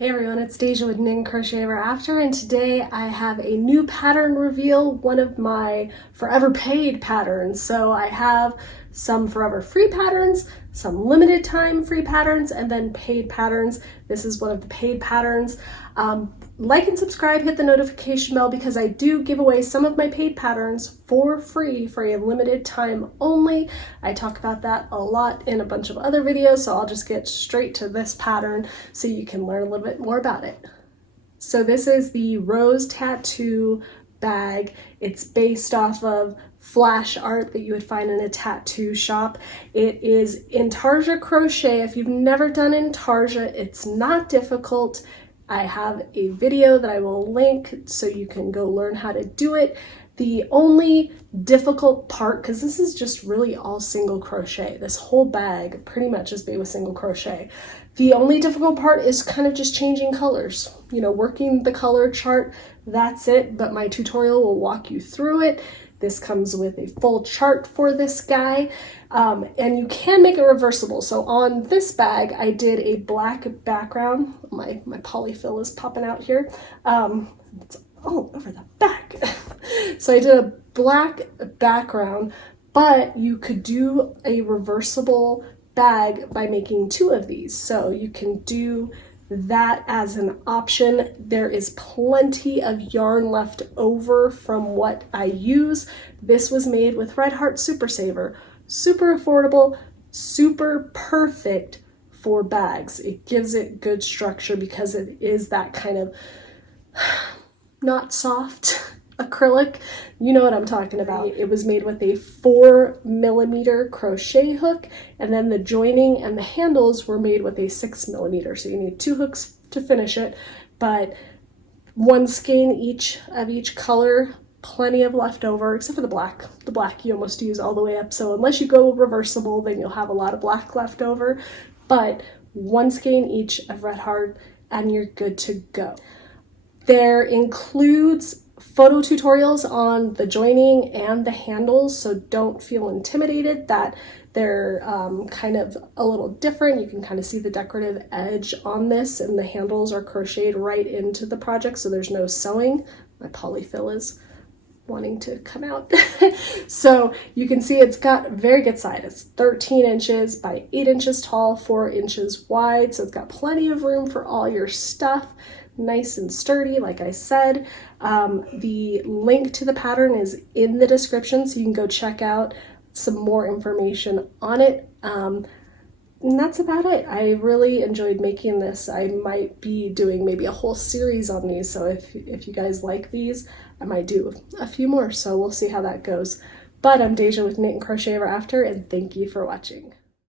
Hey everyone, it's Deja with Knit and Crochet Ever After, and today I have a new pattern reveal, one of my forever paid patterns. So I have some forever free patterns, some limited time free patterns, and then paid patterns. This is one of the paid patterns. Like and subscribe, hit the notification bell because I do give away some of my paid patterns for free for a limited time only. I talk about that a lot in a bunch of other videos, so I'll just get straight to this pattern so you can learn a little bit more about it. So this is the Rose Tattoo bag. It's based off of flash art that you would find in a tattoo shop. It is Intarsia crochet. If you've never done Intarsia, it's not difficult. I have a video that I will link so you can go learn how to do it. The only difficult part, because this is just really all single crochet, this whole bag pretty much is made with single crochet. The only difficult part is kind of just changing colors, you know, working the color chart, that's it, but my tutorial will walk you through it. This comes with a full chart for this guy, and you can make it reversible. So on this bag, I did a black background. My polyfill is popping out here. It's all over the back. So I did a black background, but you could do a reversible bag by making two of these. So you can do that as an option. There is plenty of yarn left over from what I use. This was made with Red Heart Super Saver. Super affordable, super perfect for bags. It gives it good structure because it is that kind of not soft acrylic. You know what I'm talking about. It was made with a 4mm crochet hook, and then the joining and the handles were made with a 6mm. So you need two hooks to finish it, but one skein each of each color, plenty of leftover, except for the black. The black you almost use all the way up. So unless you go reversible, then you'll have a lot of black left over, but one skein each of Red Heart and you're good to go. There includes photo tutorials on the joining and the handles, so don't feel intimidated that they're kind of a little different. You can kind of see the decorative edge on this, and the handles are crocheted right into the project, so there's no sewing. My polyfill is wanting to come out. So you can see it's got very good size. It's 13 inches by 8 inches tall, 4 inches wide, so it's got plenty of room for all your stuff. Nice and sturdy, like I said. The link to the pattern is in the description, so you can go check out some more information on it. And that's about it. I really enjoyed making this. I might be doing maybe a whole series on these, so if you guys like these, I might do a few more, so we'll see how that goes. But I'm Deja with Knit and Crochet Ever After, and thank you for watching.